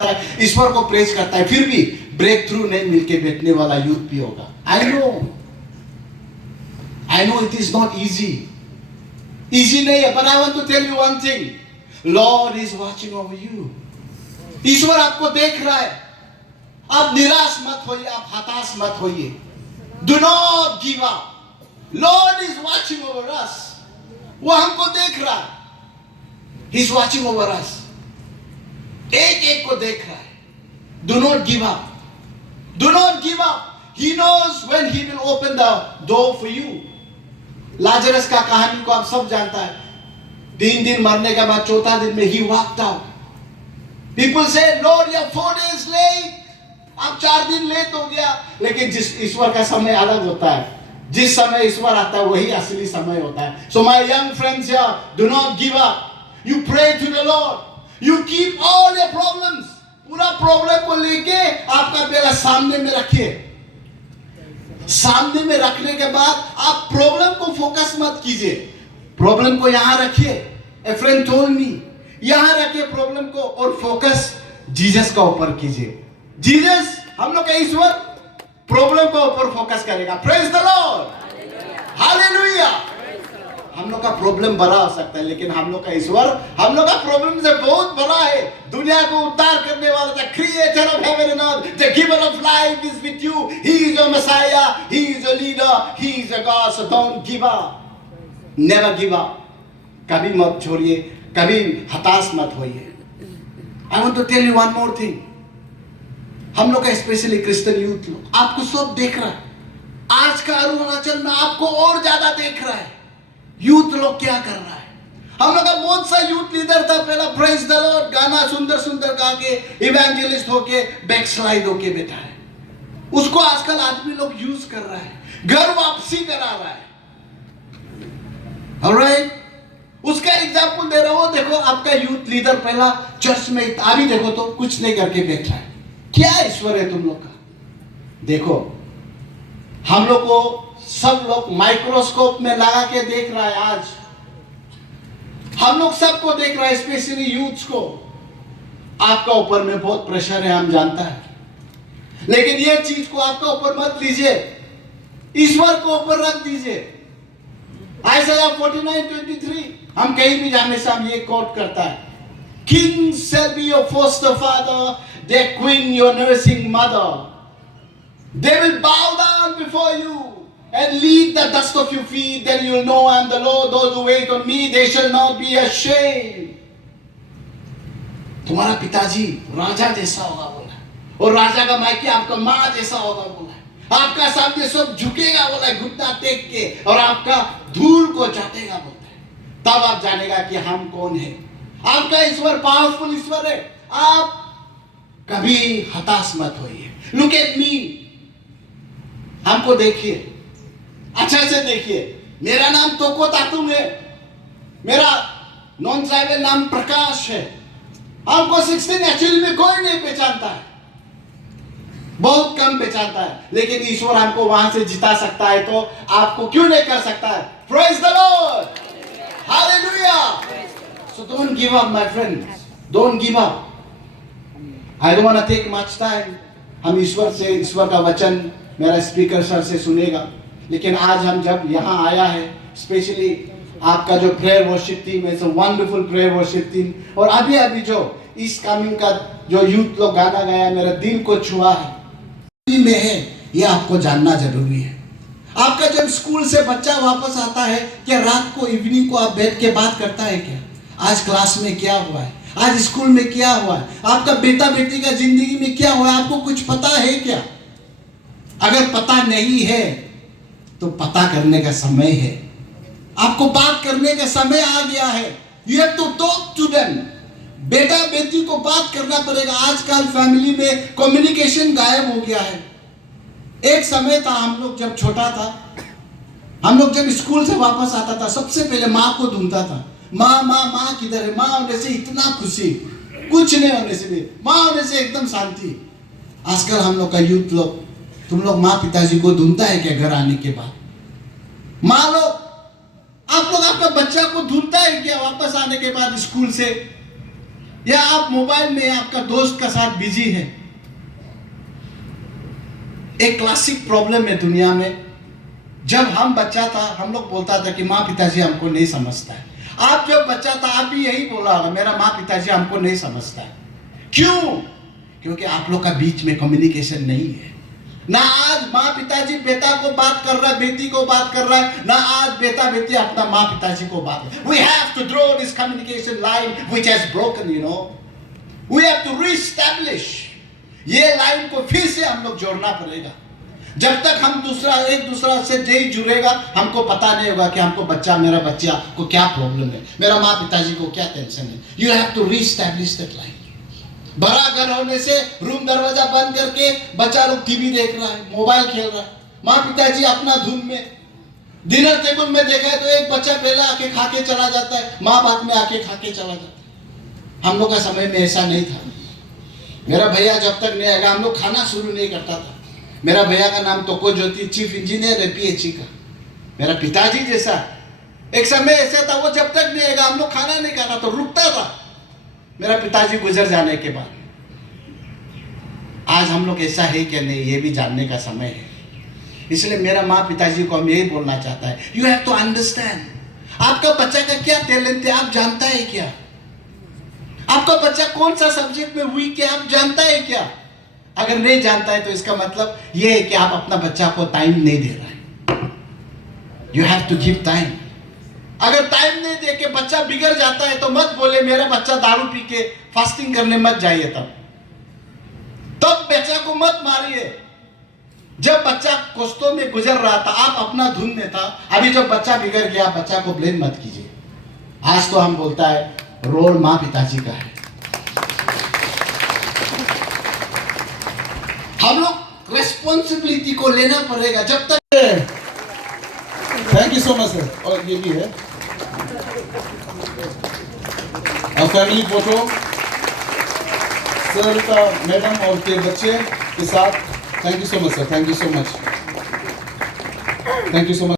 ईश्वर को प्रेज करता है, फिर भी ब्रेक थ्रू नहीं मिलके बैठने वाला यूथ भी होगा। I know it is not easy नहीं है, but I want to tell you one thing, Lord is watching over you. ईश्वर आपको देख रहा है। आप निराश मत होइए, आप हताश मत होइए। Do not give up. Lord is watching over us. वो हमको देख रहा है। He is watching over us. एक एक को देख रहा है। Do not give up. Do not give up. He knows when he will open the door for you. Lazarus का कहानी को आप सब जानता है। 3 दिन मरने के बाद चौथा दिन में ही वॉकड आउट। पीपल से lord you are 4 days late. आप 4 दिन लेट हो गया। लेकिन जिस ईश्वर का समय अलग होता है, जिस समय ईश्वर आता है वही असली समय होता है। So my young friends here, do not give up. You pray to the lord. You keep all your problems, पूरा प्रॉब्लम को लेके आपका पहला सामने में रखिए। सामने में रखने के बाद आप प्रॉब्लम को फोकस मत कीजिए, प्रॉब्लम को यहां रखिए। A friend told me, यहां रखिए प्रॉब्लम को और फोकस जीसस का ऊपर कीजिए। जीसस, हम लोग का ईश्वर प्रॉब्लम को ऊपर फोकस करेगा। Praise the lord, hallelujah. हम लोग का प्रॉब्लम बड़ा हो सकता है, लेकिन हम लोग का ईश्वर हम लोग का प्रॉब्लम से बहुत बड़ा है। दुनिया को उद्धार करने वाला, the creator of heaven and earth, the giver of life is with you. He is your messiah, he is your leader, he is your God. So don't give up, never give up. कभी मत छोड़िए, कभी हताश मत होइए। I want to tell you one more thing. हम लोग का स्पेशली क्रिश्चियन यूथ लोग आपको सब देख रहा है। आज का अरुणाचल में आपको और ज्यादा देख रहा है। यूथ लोग क्या कर रहा है। हम लोग का बहुत सा यूथ लीडर था, पहला प्रेज द लॉर्ड गाना सुंदर सुंदर गा के इवेंजलिस्ट होके बैकस्लाइड होके बैठा है। उसको आजकल आदमी लोग यूज कर रहा है, घर वापसी करा रहा है। ऑलराइट, उसका एग्जांपल दे रहा हूं। देखो आपका यूथ लीडर पहला चर्च में, अभी देखो तो कुछ नहीं करके बैठा है। क्या ईश्वर है तुम लोग का। देखो हम लोग को सब लोग माइक्रोस्कोप में लगा के देख रहा है। आज हम लोग सबको देख रहा है, स्पेशली यूथ्स को। आपका ऊपर में बहुत प्रेशर है, हम जानता है, लेकिन ये चीज को आपका ऊपर मत लीजिए, ईश्वर को ऊपर रख दीजिए। आइज़ाया 49:23 हम कहीं भी जाने से हम ये कोट करता है, king shall be your foster father, their queen your nursing mother. They will bow down before you and lick the dust of your feet. Then you'll know I am the Lord. Those who wait on me, they shall not be ashamed. तुम्हारा पिताजी राजा जैसा होगा बोला, और राजा का मायके आपका माँ जैसा होगा बोला। आपका सामने सब झुकेगा बोला, घुटना टेक के, और आपका धूल को चाटेगा बोलता है। तब आप जानेगा कि हम कौन है। आपका ईश्वर पावरफुल ईश्वर है। आप कभी हताश मत होइए। लुक एट मी, हमको देखिए, अच्छा से देखिए। मेरा नाम तोको तातुंग है, मेरा नॉन ट्राइबल नाम प्रकाश है। हमको 16 एक्चुअली में कोई नहीं पहचानता है, बहुत कम पहचानता है, लेकिन ईश्वर हमको वहां से जिता सकता है, तो आपको क्यों नहीं कर सकता है। Praise the lord, hallelujah. So don't give up my friends, don't give up. I don't want to take much time. हम ईश्वर का वचन मेरा स्पीकर सर से सुनेगा, लेकिन आज हम जब यहाँ आया है, स्पेशली आपका जो प्रेयर वर्शिप टीम है, वंडरफुल प्रेयर वर्शिप टीम, और अभी अभी जो इस कमिंग का जो यूथ लोग गाना गाया, मेरा दिल को छुआ है में है। ये आपको जानना जरूरी है। आपका जब स्कूल से बच्चा वापस आता है, क्या रात को इवनिंग को आप बैठ के बात करता है क्या, आज क्लास में क्या हुआ है, आज स्कूल में क्या हुआ है, आपका बेटा बेटी का जिंदगी में क्या हुआ है, आपको कुछ पता है क्या। अगर पता नहीं है तो पता करने का समय है। आपको बात करने का समय आ गया है। You have to talk to them. बेटा बेटी को बात करना पड़ेगा। आजकल फैमिली में कम्युनिकेशन गायब हो गया है। एक समय था, हम लोग जब छोटा था, हम लोग जब स्कूल से वापस आता था, सबसे पहले माँ को ढूंढता था। माँ माँ माँ किधर है। माँ होने से इतना खुशी, कुछ नहीं होने से भी, माँ होने से एकदम शांति। आजकल हम लोग का यूथ लोग, तुम लोग माँ पिताजी को ढूंढता है क्या घर आने के बाद। माँ लोग, आप लोग आपका बच्चा को ढूंढता है क्या वापस आने के बाद स्कूल से। या आप मोबाइल में आपका दोस्त का साथ बिजी है। एक क्लासिक प्रॉब्लम है दुनिया में, जब हम बच्चा था हम लोग बोलता था कि माँ पिताजी हमको नहीं समझता है। आप जब बच्चा था आप भी यही बोला होगा, मेरा माँ पिताजी हमको नहीं समझता है। क्यों? क्योंकि आप लोग का बीच में कम्युनिकेशन नहीं है। ना आज माँ पिताजी बेटा को बात कर रहा है, बेटी को बात कर रहा है, ना आज बेटा बेटी अपना माँ पिताजी को बात कर। We have to draw this communication line which has broken, you know. We have to reestablish. ये लाइन को फिर से हम लोग जोड़ना पड़ेगा। जब तक हम एक दूसरा से नहीं जुड़ेगा, हमको पता नहीं होगा कि हमको मेरा बच्चा को क्या प्रॉब्लम है, मेरा माँ पिताजी को क्या टेंशन है। You have to reestablish that line. बड़ा घर होने से रूम दरवाजा बंद करके बच्चा लोग टीवी देख रहा है, मोबाइल खेल रहा है, माँ पिताजी अपना धुन में। डिनर टेबल में देखा है तो एक बच्चा पहले आके खा के चला जाता है, माँ बाद में आके खा के चला जाता है। हम लोग का समय में ऐसा नहीं था। मेरा भैया जब तक नहीं आएगा हम लोग खाना शुरू नहीं करता था। मेरा भैया का नाम तोको ज्योति, चीफ इंजीनियर है PHE का, मेरा पिताजी जैसा। एक समय ऐसा था वो जब तक नहीं आएगा हम लोग खाना नहीं खाना तो रुकता था, मेरा पिताजी गुजर जाने के बाद। आज हम लोग ऐसा है कि नहीं, ये भी जानने का समय है। इसलिए मेरा माँ पिताजी को हम यही बोलना चाहता है, यू हैव टू अंडरस्टैंड। आपका बच्चा का क्या टैलेंट है आप जानता है क्या? आपका बच्चा कौन सा सब्जेक्ट में वीक है आप जानता है क्या? अगर नहीं जानता है तो इसका मतलब यह है कि आप अपना बच्चा को टाइम नहीं दे रहा है। You have to give time. अगर टाइम नहीं दे के बच्चा बिगड़ जाता है तो मत बोले मेरा बच्चा दारू पी के फास्टिंग करने मत जाइए। तब बच्चा को मत मारिए। जब बच्चा कष्टों में गुजर रहा था आप अपना धुन में था, अभी जब बच्चा बिगड़ गया बच्चा को ब्लेम मत कीजिए। आज तो हम बोलता है रोल माँ पिताजी का है। हम लोग रेस्पॉन्सिबिलिटी को लेना पड़ेगा। जब तक thank you so much sir. और ये भी है फैमिली फोटो सर का मैडम और के बच्चे के साथ। Thank you so much sir, thank you so much, thank you so much.